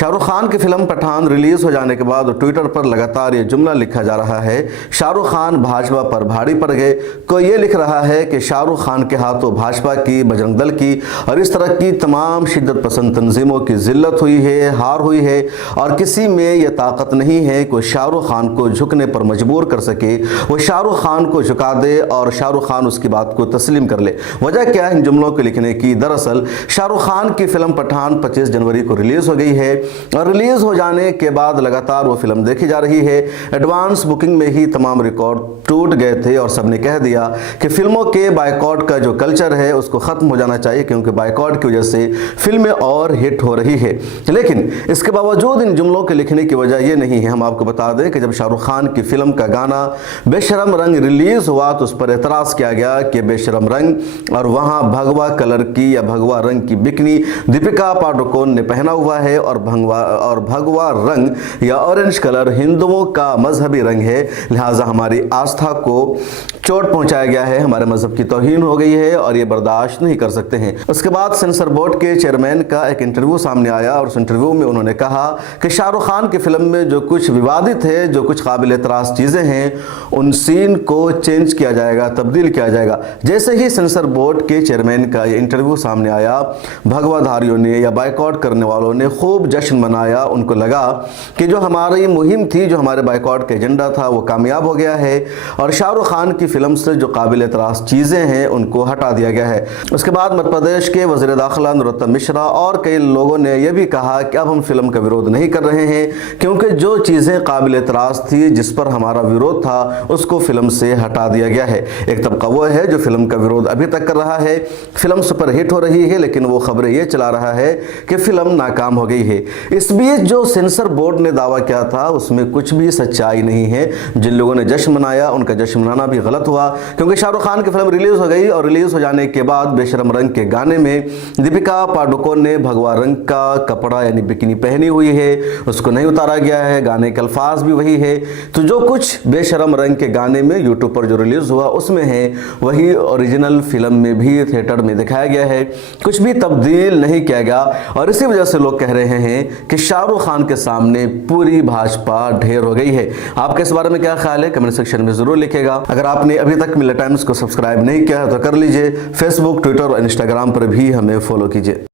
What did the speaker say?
शाहरुख खान की film Pathan release हो जाने के बाद ट्विटर पर लगातार ये जुमला लिखा जा रहा है, शाहरुख खान भाजपा पर भारी पड़ गए। कोई ये लिख रहा है कि शाहरुख खान के हाथों भाजपा की, बजरंग दल की और इस तरह की तमाम शिद्दत पसंद तंजीमों की जिल्लत हुई है, हार हुई है और किसी में यह ताकत नहीं है कि शाहरुख खान को झुकने पर मजबूर कर सके। वो शाहरुख खान को झुका दे और शाहरुख खान उसकी बात को तस्लीम कर ले। वजह क्या है इन जुमलों को लिखने की? दरअसल शाहरुख खान की फिल्म पठान 25 जनवरी को रिलीज हो गई है और रिलीज हो जाने के बाद लगातार वो फिल्म देखी जा रही है। एडवांस बुकिंग में ही तमाम रिकॉर्ड टूट गए थे और सबने कह दिया कि फिल्मों के बायकॉट का जो कल्चर है उसको खत्म हो जाना चाहिए, क्योंकि बायकॉट की वजह से फिल्में और हिट हो रही है। लेकिन इसके बावजूद इन जुमलों के लिखने की वजह यह नहीं है। हम आपको बता दें कि जब शाहरुख खान की फिल्म का गाना बेशरम रंग रिलीज हुआ तो उस पर एतराज़ किया गया कि बेशरम रंग और वहाँ भगवा कलर की या भगवा रंग की बिकनी दीपिका पादुकोण ने पहना हुआ है और भगवा रंग या ऑरेंज कलर हिंदुओं का मजहबी रंग है, लिहाजा हमारी आस्था को चोट पहुंचाया गया है, हमारे मजहब की तौहीन हो गई है और ये बर्दाश्त नहीं कर सकते हैं। उसके बाद सेंसर बोर्ड के चेयरमैन का एक इंटरव्यू सामने आया और उस इंटरव्यू में उन्होंने कहा कि शाहरुख खान की फिल्म में जो कुछ विवादित है, जो कुछ काबिल एतराज़ चीज़ें हैं, उन सीन को चेंज किया जाएगा, तब्दील किया जाएगा। जैसे ही सेंसर बोर्ड के चेयरमैन का ये इंटरव्यू सामने आया, भगवाधारियों ने या बायकॉट करने वालों ने खूब जश्न मनाया। उनको लगा कि जो हमारी मुहिम थी, जो हमारे बायकॉट का एजेंडा था, वो कामयाब हो गया है और शाहरुख खान की फिल्म से जो काबिल एतराज़ चीज़ें हैं उनको हटा दिया गया है। उसके बाद मध्य प्रदेश के वज़ीर दाखिला नरोत्तम मिश्रा और कई लोगों ने यह भी कहा कि अब हम फिल्म का विरोध नहीं कर रहे हैं, क्योंकि जो चीज़ें काबिल एतराज़ थी, जिस पर हमारा विरोध था, उसको फिल्म से हटा दिया गया है। एक तबका वो है जो फिल्म का विरोध अभी तक कर रहा है, फिल्म सुपर हिट हो रही है, लेकिन वो खबरें ये चला रहा है कि फिल्म नाकाम हो गई है। इस बीच जो सेंसर बोर्ड ने दावा किया था उसमें कुछ भी सच्चाई नहीं है। जिन लोगों ने जश्न मनाया उनका जश्न मनाना भी गलत हुआ, क्योंकि शाहरुख खान की फिल्म रिलीज हो गई और रिलीज हो जाने के बाद बेशरम रंग के गाने में दीपिका पादुकोण ने भगवा रंग का कपड़ा यानी बिकिनी पहनी हुई है, उसको नहीं उतारा गया है, गाने के अल्फाज भी वही है। तो जो कुछ बेशरम रंग के गाने में यूट्यूब पर जो रिलीज हुआ उसमें है वही ओरिजिनल फिल्म में भी थिएटर में दिखाया गया है, कुछ भी तब्दील नहीं किया गया। और इसी वजह से लोग कह रहे हैं कि शाहरुख खान के सामने पूरी भाजपा ढेर हो गई है। आपके इस बारे में क्या ख्याल है? कमेंट सेक्शन में जरूर लिखेगा। अगर आपने अभी तक मिले टाइम्स को सब्सक्राइब नहीं किया है तो कर लीजिए। फेसबुक, ट्विटर और इंस्टाग्राम पर भी हमें फॉलो कीजिए।